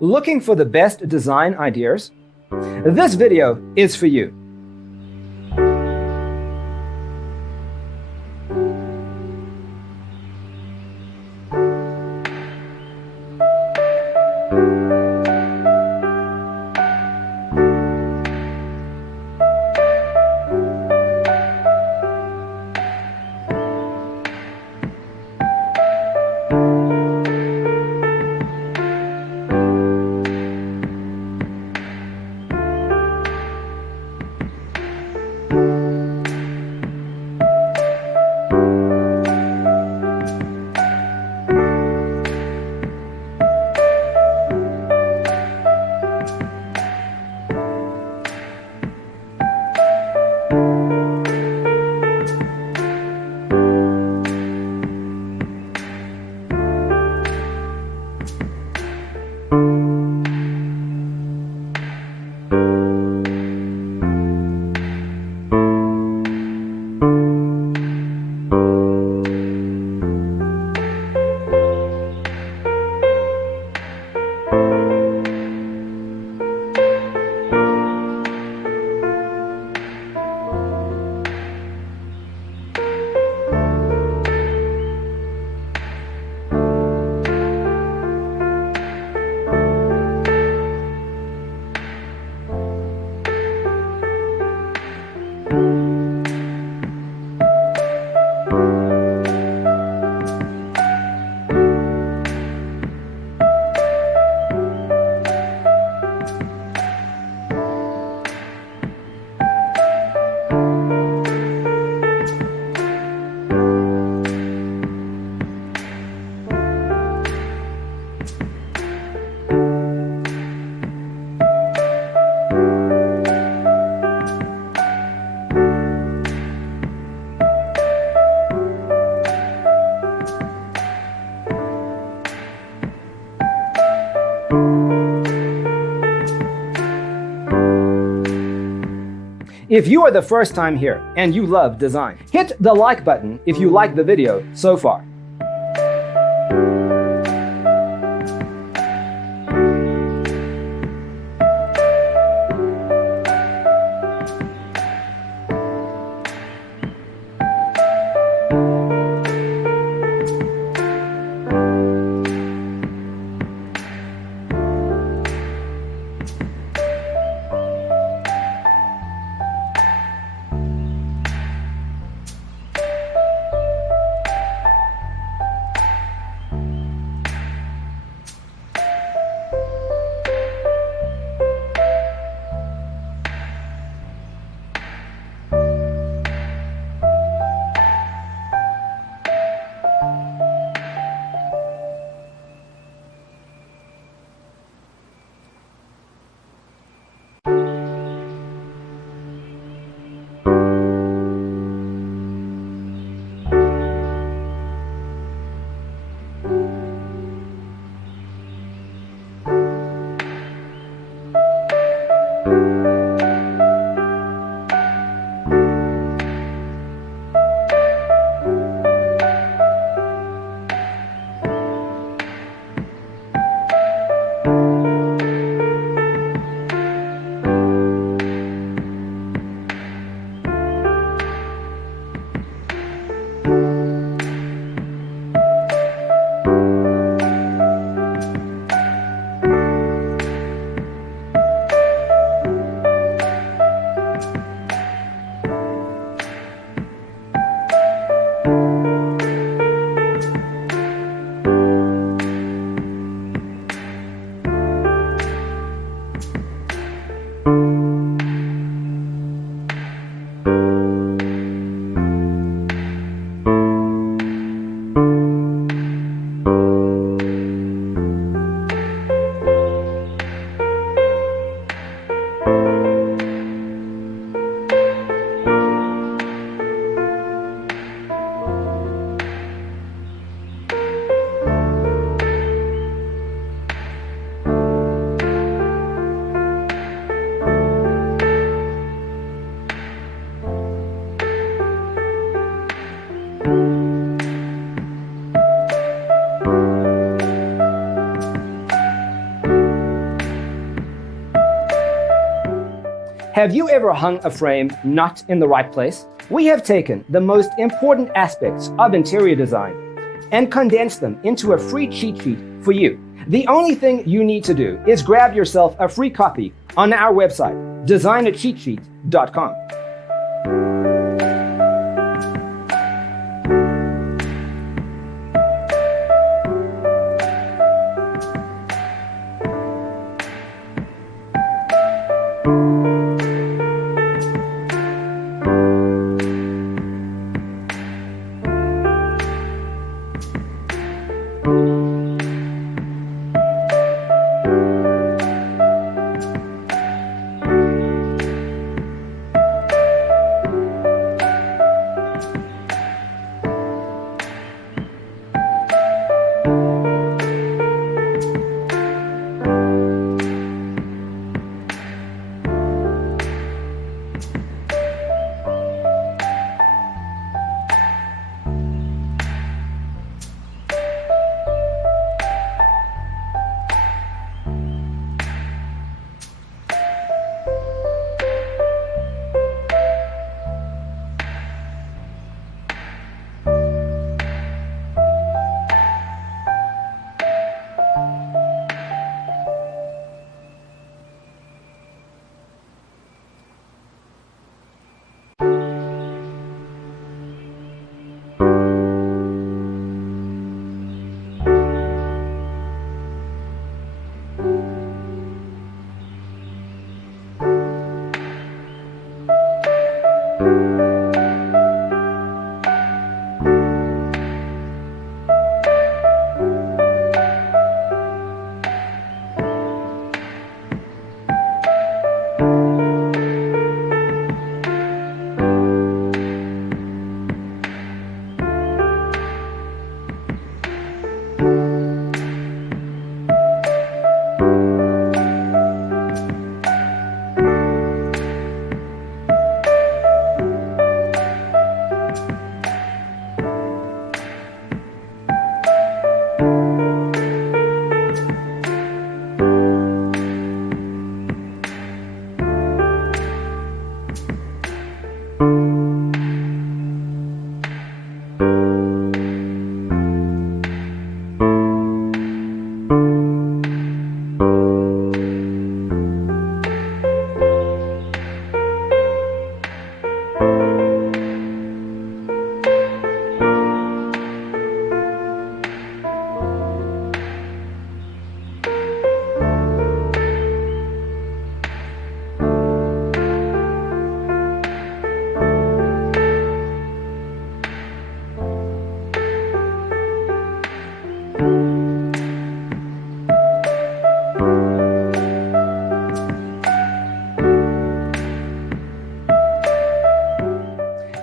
Looking for the best design ideas? This video is for you. If you are the first time here and you love design, hit the like button if you like the video so far. Have you ever hung a frame not in the right place? We have taken the most important aspects of interior design and condensed them into a free cheat sheet for you. The only thing you need to do is grab yourself a free copy on our website, designercheatsheet.com.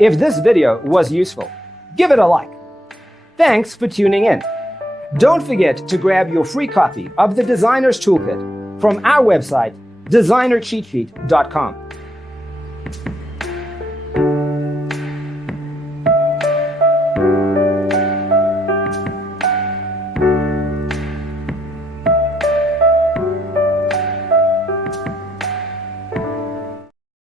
If this video was useful, give it a like. Thanks for tuning in. Don't forget to grab your free copy of the Designer's Toolkit from our website, designercheatsheet.com.